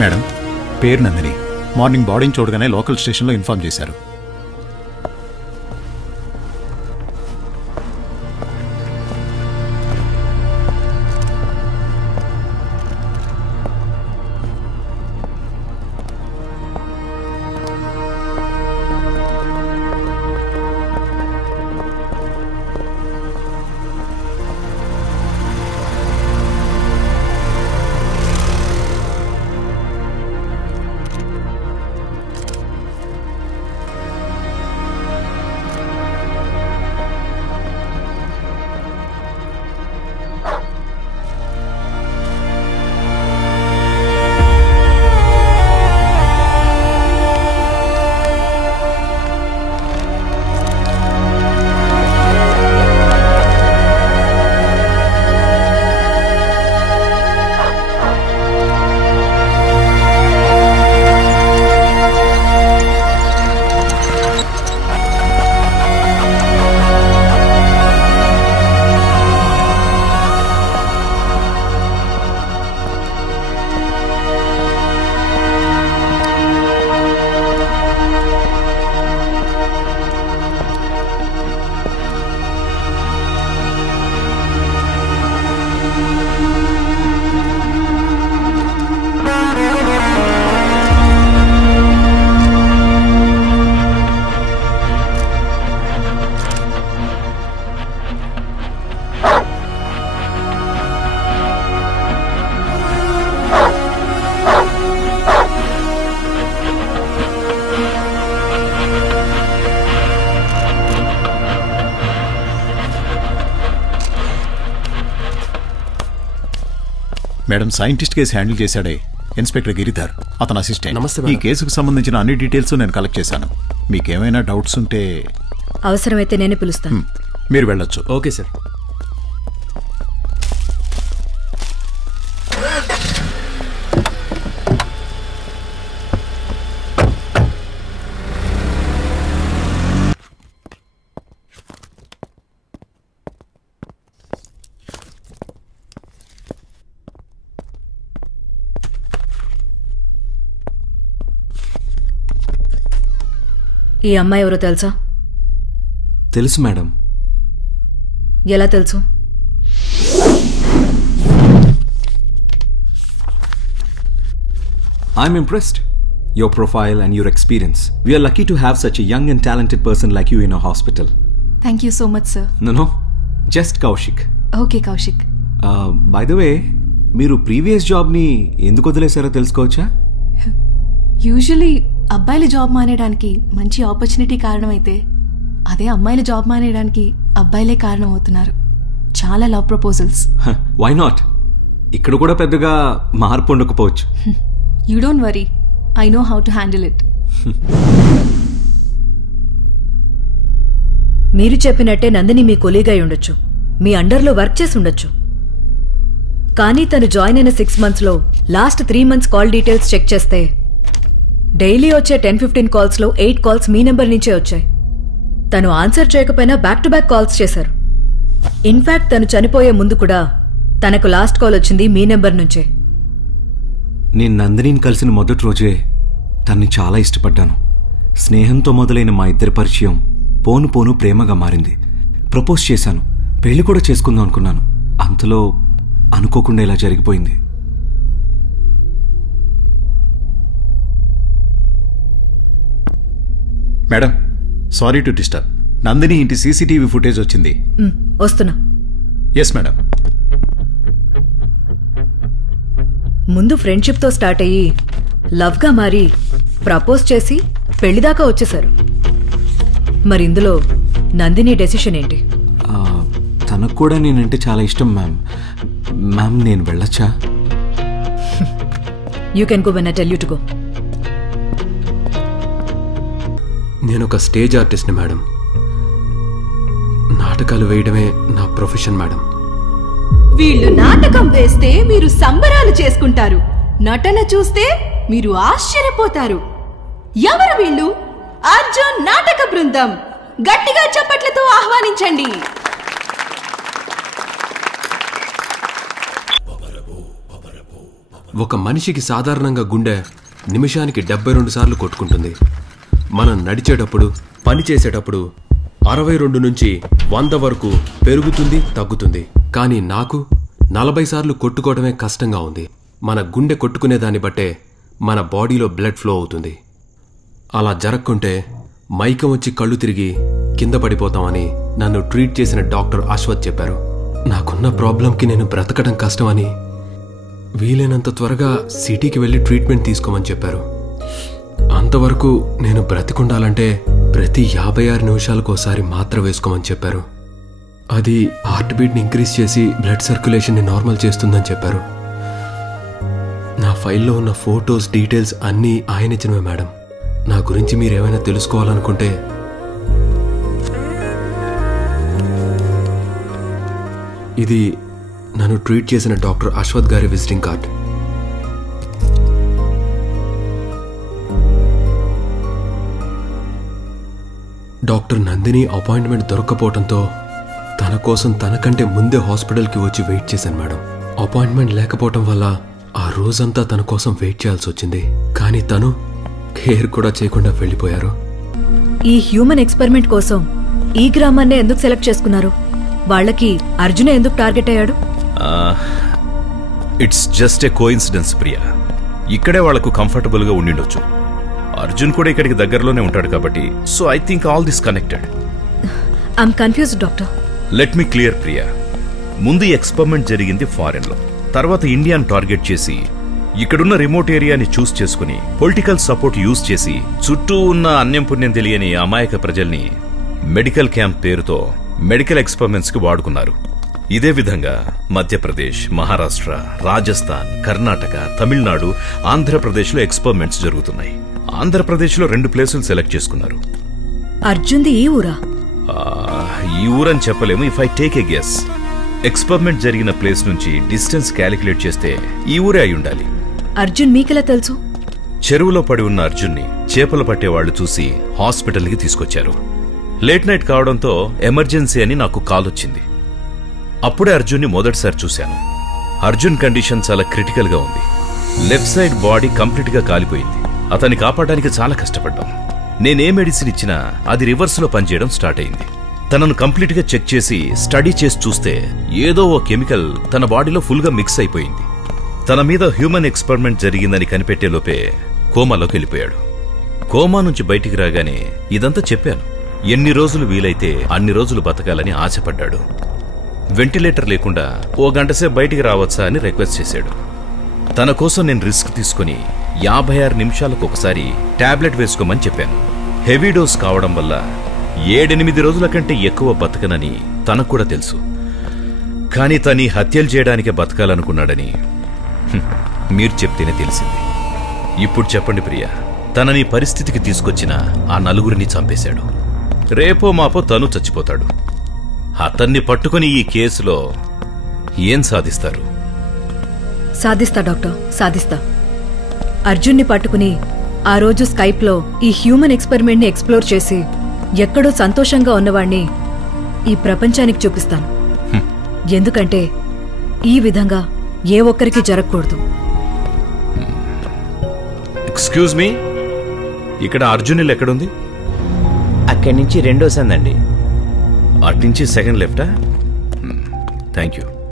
Madam, పేరు Nandini. Morning బాడీని చూడగానే లోకల్ స్టేషన్లో ఇన్ఫార్మ్ చేశారు. మేడం, సైంటిస్ట్ కేసు హ్యాండిల్ చేశాడే ఇన్స్పెక్టర్ గిరిధర్, అతను అసిస్టెంట్. నమస్తే. ఈ కేసుకు సంబంధించిన అన్ని డీటెయిల్స్ నేను కలెక్ట్ చేశాను. మీకేమైనా డౌట్స్ ఉంటే అవసరమైతే నేనే పిలుస్తాను. మీరు వెళ్ళొచ్చు. Okay sir. ఈ అమ్మాయి ఎవరో తెలుసా? తెలుసు మేడం. ఎలా తెలుసు? I'm impressed. Your profile and your experience. We are lucky to have such a young and talented person like you in our hospital. Thank you so much, sir. No. Just Kaushik. Okay, Kaushik. By the way, మీరు previous జాబ్ని ఎందుకు వదిలేశారో తెలుసుకోవచ్చా? Usually అబ్బాయిల job మానేయడానికి మంచి opportunity కారణమైతే అదే అమ్మాయిల job మానేయడానికి అబ్బాయిలే కారణం అవుతున్నారు. చాలా లవ్ ప్రపోజల్స్. Why not? ఇక్కడ కూడా పెద్దగా మార్పు ఉండకపోవచ్చు. You don't worry, I know how to handle it. మీరు చెప్పినట్టే నందిని మీ కొలీగ్ అయి ఉండొచ్చు, మీ అండర్లో వర్క్ చేసి ఉండొచ్చు. కానీ తను జాయిన్ అయిన 6 monthsలో last 3 months call details check చేస్తే డైలీ వచ్చే 10-15 కాల్స్లో 8 కాల్స్ మీ నెంబర్ నుంచే వచ్చాయి. తను ఆన్సర్ చేయకపోయినా బ్యాక్ టు బ్యాక్ కాల్స్ చేశారు. ఇన్ఫాక్ట్ తను చనిపోయే ముందు కూడా తనకు లాస్ట్ కాల్ వచ్చింది మీ నెంబర్ నుంచే. నేను నందినిని కలిసిన మొదటి రోజే తన్ని చాలా ఇష్టపడ్డాను. స్నేహంతో మొదలైన మా ఇద్దరి పరిచయం పోను పోను ప్రేమగా మారింది. ప్రపోజ్ చేశాను, పెళ్లి కూడా చేసుకుందాం అనుకున్నాను. అంతలో అనుకోకుండా ఇలా జరిగిపోయింది. Madam, sorry to disturb. Nandini ఇంటి సీసీటీవీ ఫుటేజ్ వచ్చింది. వస్తున్నా. Yes madam. ముందు ఫ్రెండ్షిప్తో స్టార్ట్ అయ్యి లవ్గా మారి ప్రపోజ్ చేసి పెళ్లిదాకా వచ్చేశారు. మరి ఇందులో నందిని డెసిషన్ ఏంటి? తనకు కూడా నేనంటే చాలా ఇష్టం మ్యామ్. మ్యామ్, నేను వెళ్ళొచ్చా? You can go when I tell you to go. నేను ఒక స్టేజ్ ఆర్టిస్ట్ని మేడం. నాటకాలు వేయడమే నా ప్రొఫెషన్ మేడం. వీళ్ళు నాటకం వేస్తే మీరు సంబరాలు చేసుకుంటారు, నటన చూస్తే మీరు ఆశ్చర్యపోతారు. ఎవరు వీళ్ళు? అర్జున్ నాటక బృందం. గట్టిగా చప్పట్లతో ఆహ్వానించండి. ఒక మనిషికి సాధారణంగా గుండె నిమిషానికి 72 సార్లు కొట్టుకుంటుంది. మనం నడిచేటప్పుడు, పని చేసేటప్పుడు 62 నుంచి 100 వరకు పెరుగుతుంది, తగ్గుతుంది. కానీ నాకు 40 సార్లు కొట్టుకోవడమే కష్టంగా ఉంది. మన గుండె కొట్టుకునే దాన్ని బట్టే మన బాడీలో బ్లడ్ ఫ్లో అవుతుంది. అలా జరగకుంటే మైకం వచ్చి కళ్ళు తిరిగి కింద పడిపోతామని నన్ను ట్రీట్ చేసిన డాక్టర్ అశ్వత్ చెప్పారు. నాకున్న ప్రాబ్లంకి నేను బ్రతకడం కష్టమని వీలైనంత త్వరగా సిటీకి వెళ్ళి ట్రీట్మెంట్ తీసుకోమని చెప్పారు. అంతవరకు నేను బ్రతికుండాలంటే ప్రతి 56 నిమిషాలకోసారి మాత్ర వేసుకోమని చెప్పారు. అది హార్ట్ బీట్ని ఇంక్రీజ్ చేసి బ్లడ్ సర్క్యులేషన్ని నార్మల్ చేస్తుందని చెప్పారు. నా ఫైల్లో ఉన్న ఫోటోస్, డీటెయిల్స్ అన్నీ ఆయన ఇచ్చినవే మేడం. నా గురించి మీరేమైనా తెలుసుకోవాలనుకుంటే ఇది నన్ను ట్రీట్ చేసిన డాక్టర్ అశ్వత్ గారి visiting card. Doctor Nandini appointment దొరక్కపోవడంతో తన కోసం తనకంటే ముందే హాస్పిటల్కి వచ్చి వెయిట్ చేశాను మేడం. అపాయింట్మెంట్ లేకపోవటం వల్ల ఆ రోజంతా తన కోసం వెయిట్ చేయాల్సి వచ్చింది. కానీ తను కేర్ కూడా చేయకుండా వెళ్ళిపోయారు. ఈ హ్యూమన్ ఎక్స్పెరిమెంట్ కోసం ఈ గ్రామాన్నే ఎందుకు సెలెక్ట్ చేసుకున్నారు? వాళ్ళకి అర్జునే ఎందుకు టార్గెట్ అయ్యాడు? It's just a coincidence Priya. ఇక్కడే వాళ్లకు కంఫర్టబుల్ గా ఉండిండొచ్చు. అర్జున్ కూడా ఇక్కడికి దగ్గరలోనే ఉంటాడు కాబట్టి. So I think all this connected. I'm confused doctor. Let me clear Priya. ముందు ఎక్స్పెరిమెంట్ జరిగింది ఫారెన్ లో, తర్వాత ఇండియాను టార్గెట్ చేసి ఇక్కడున్న రిమోట్ ఏరియాని చూస్ చేసుకుని పొలిటికల్ సపోర్ట్ యూజ్ చేసి చుట్టూ ఉన్న అన్యం పుణ్యం తెలియని అమాయక ప్రజల్ని మెడికల్ క్యాంప్ పేరుతో మెడికల్ ఎక్స్పెరిమెంట్స్ కి వాడుకున్నారు. ఇదే విధంగా మధ్యప్రదేశ్, మహారాష్ట్ర, రాజస్థాన్, కర్ణాటక, తమిళనాడు, ఆంధ్రప్రదేశ్లో ఎక్స్పెరిమెంట్స్ జరుగుతున్నాయి. ఆంధ్రప్రదేశ్లో 2 ప్లేసులు సెలెక్ట్ చేసుకున్నారు. అర్జున్ది ఈ ఊరా? ఈ ఊరని చెప్పలేము. If I take a guess, experiment జరిగిన ప్లేస్ నుంచి డిస్టెన్స్ క్యాలిక్యులేట్ చేస్తే ఈ ఊరే అయి ఉండాలి. అర్జున్ మీకెలా తెలుసు? చెరువులో పడి ఉన్న అర్జున్ని చేపలు పట్టేవాళ్లు చూసి హాస్పిటల్కి తీసుకొచ్చారు. లేట్ నైట్ కావడంతో ఎమర్జెన్సీ అని నాకు కాల్ వచ్చింది. అప్పుడే అర్జున్ని మొదటిసారి చూశాను. అర్జున్ కండిషన్ చాలా క్రిటికల్ గా ఉంది. లెఫ్ట్ సైడ్ బాడీ కంప్లీట్ గా కాలిపోయింది. అతన్ని కాపాడడానికి చాలా కష్టపడ్డాం. నేనే మెడిసిన్ ఇచ్చినా అది రివర్స్ లో పనిచేయడం స్టార్ట్ అయింది. తనను కంప్లీట్ గా చెక్ చేసి స్టడీ చేసి చూస్తే ఏదో ఓ కెమికల్ తన బాడీలో ఫుల్ గా మిక్స్ అయిపోయింది. తన మీద హ్యూమన్ ఎక్స్పెరిమెంట్ జరిగిందని కనిపెట్టేలోపే కోమాలోకి వెళ్ళిపోయాడు. కోమా నుంచి బయటికి రాగానే ఇదంతా చెప్పాను. ఎన్ని రోజులు వీలైతే అన్ని రోజులు బతకాలని ఆశపడ్డాడు. వెంటిలేటర్ లేకుండా ఓ గంటసేపు బయటికి రావచ్చా అని రిక్వెస్ట్ చేశాడు. తన కోసం నేను రిస్క్ తీసుకుని 56 నిమిషాలకు ఒకసారి టాబ్లెట్ వేసుకోమని చెప్పాను. హెవీ డోస్ కావడం వల్ల 7-8 రోజుల కంటే ఎక్కువ బతకనని తనకు కూడా తెలుసు. కానీ తని హత్యలు చేయడానికే బతకాలనుకున్నాడని మీరు చెప్తేనే తెలిసింది. ఇప్పుడు చెప్పండి ప్రియా, తనని పరిస్థితికి తీసుకొచ్చిన ఆ 4 చంపేశాడు. రేపో మాపో తను చచ్చిపోతాడు. అతన్ని పట్టుకుని ఈ కేసులో ఏం సాధిస్తారు? సాధిస్తా డాక్టర్, సాధిస్తా. అర్జున్ని పట్టుకుని ఆ రోజు స్కైప్లో ఈ హ్యూమన్ ఎక్స్పెరిమెంట్ని ఎక్స్ప్లోర్ చేసి ఎక్కడో సంతోషంగా ఉన్నవాణ్ణి ఈ ప్రపంచానికి చూపిస్తాను. ఎందుకంటే ఈ విధంగా ఏ ఒక్కరికి జరగకూడదు. ఎక్స్క్యూజ్ మీ, ఇక్కడ అర్జున్ ఎక్కడుంది? అక్కడి నుంచి 2వ సందండి. అట్నుంచి సెకండ్ లెఫ్టా? Thank you.